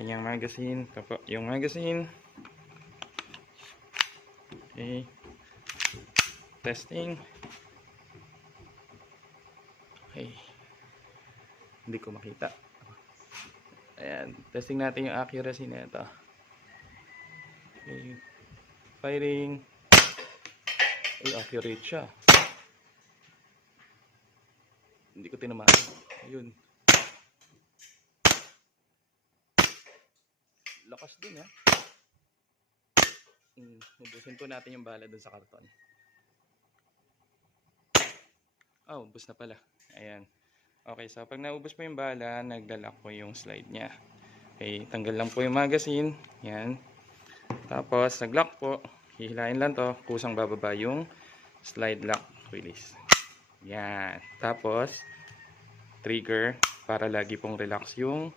kanyang magazine. Ito po yung magazine. Okay. Testing. Okay. Hindi ko makita. Ayan. Testing natin yung accuracy na ito. Okay. Firing. Ay, accurate siya. Hindi ko tinamaan. Ayun. Lakas din ha. Ubusin po natin yung bala dun sa karton. Oh, ubos na pala. Ayan. Okay, so pag naubos po yung bala, naglalak po yung slide niya. Okay, tanggal lang po yung magazine. Yan. Tapos, nag-lock po. Hihilain lang to. Kusang bababa yung slide lock release. Yan. Tapos, trigger para lagi pong relax yung